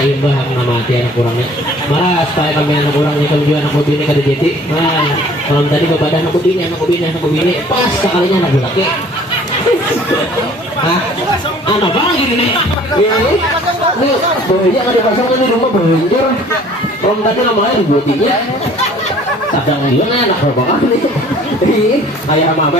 imbah nama hati anak kurangnya marah supaya kami anak kurangnya kalau juga anak bini kada jadi kalau tadi bapak anak bini pas sekalinya anak bulake anak apa lagi nih ya nih banyak ada pasang di rumah banjir kalau tadi namanya dibuatinya kadang gimana anak berapa kali ayah sama apa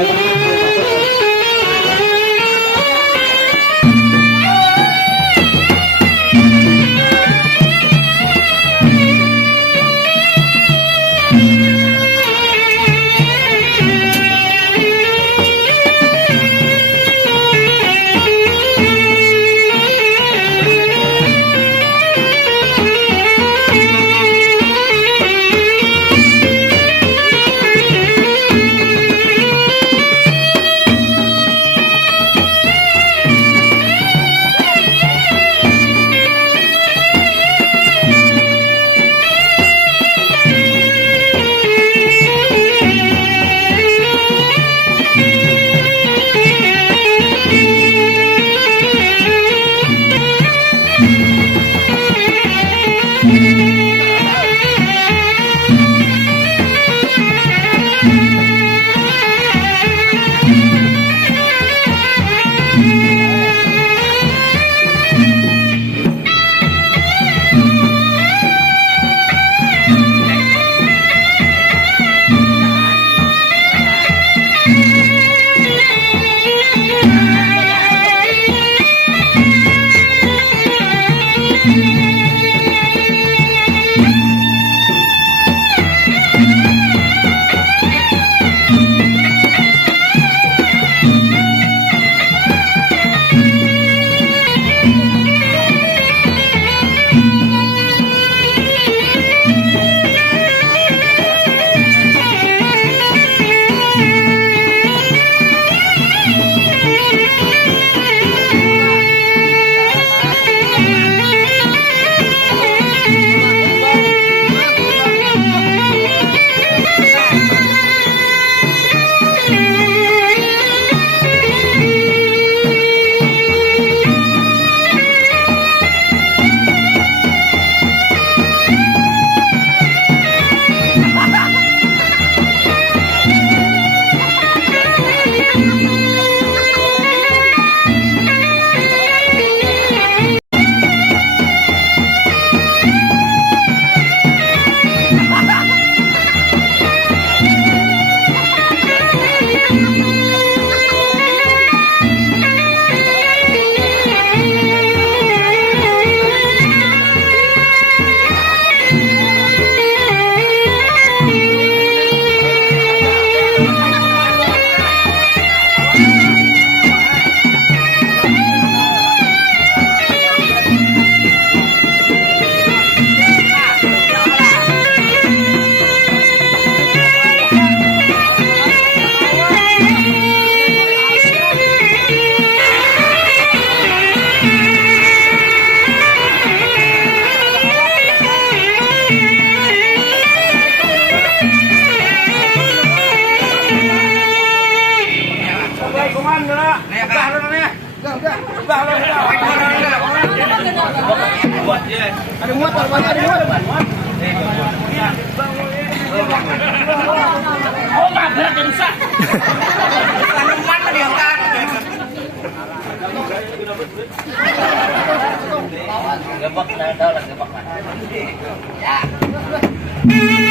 Ada muat, ada muat. Oh, berat kan bisa. Tanaman tadi angkat. Gebak dah, gebak. Ya.